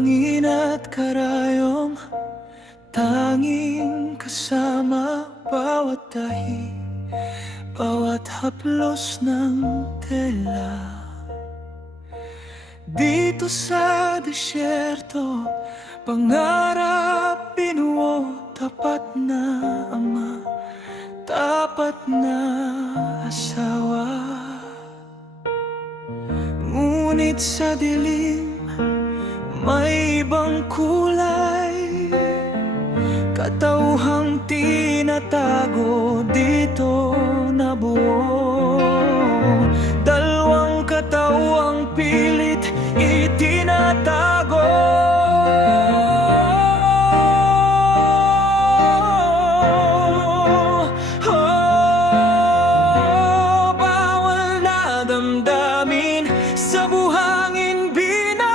hangin at karayom, tanging kasama bawat tahi, bawat haplos ng tela. Dito sa disyerto, pangarap binuo, tapat na ama, tapat na asawa. Ngunit sa dilim, may ibang kulay, katauhang tinatago dito nabuo. Dalawang katawang pilit itinatago. Bawal na damdamin sa buhangin binaon,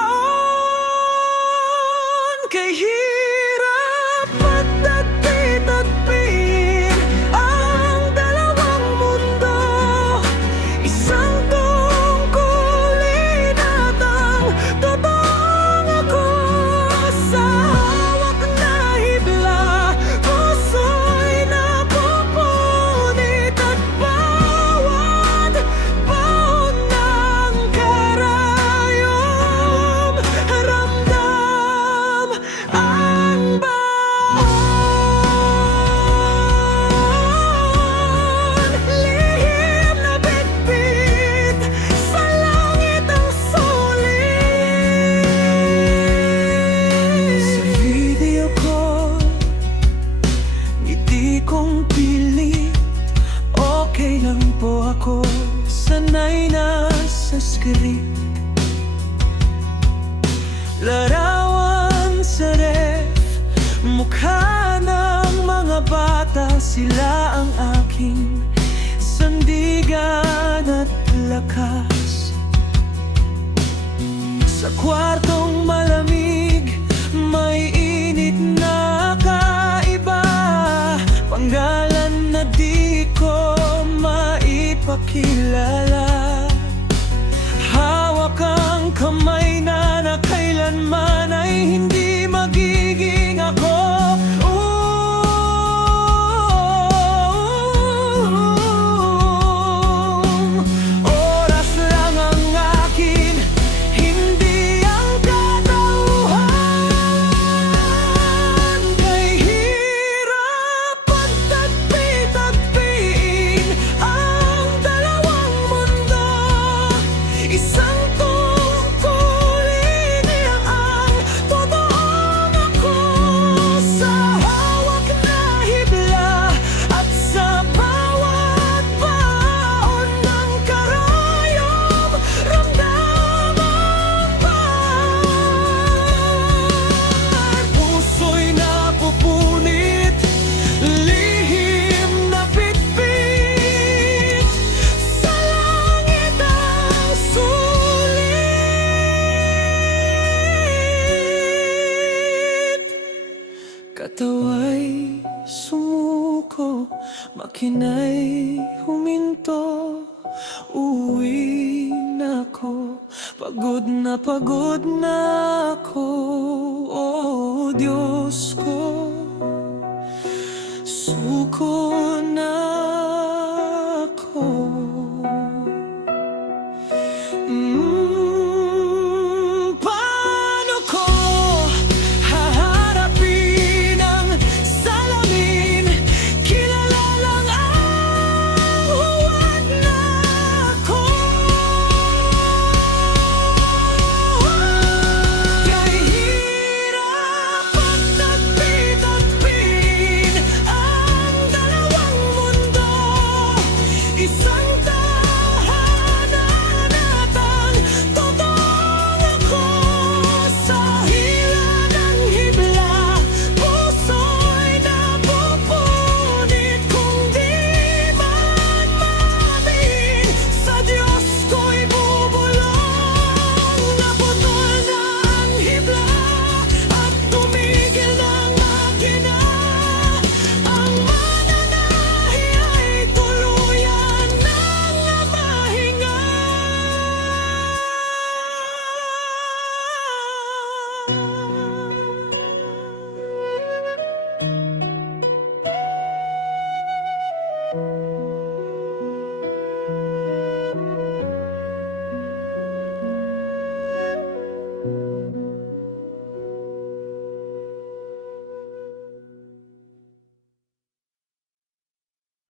kay hirap at tagpi-tagpiin ang dalawang mundo. Isang tungkulin at ang totoong ako. Sa hawak na hibla, puso'y napupunit at bawat baon ng karayom, ramdam ang baon. Lihim na bitbit, sa langit ang sulit. Sa video call, ngiti kong pilit, okay lang po ako, sanay na sa script. Larawan sa ref, mukha ng mga bata, sila ang aking sandigan at lakas. Sa kwartong malamig, may init na kaiba, pangalan na di ko maipakilala. Hawak ang kamay na kailanman ay hindi magiging ako. Oras lang ang akin, hindi ang katauhan. Kay hirap at tagpi-tagpiin ang dalawang mundo. Isang tungkulin ang totoong ako. Sa hawak na hibla at sa bawat baon ng karayom, ramdam ang baon. Puso'y napupunit, lihim na bitbit, sa langit ang sulit. Katawa'y sumuko, makina'y huminto. Uwi na ako, pagod na ako. Oh Diyos ko, suko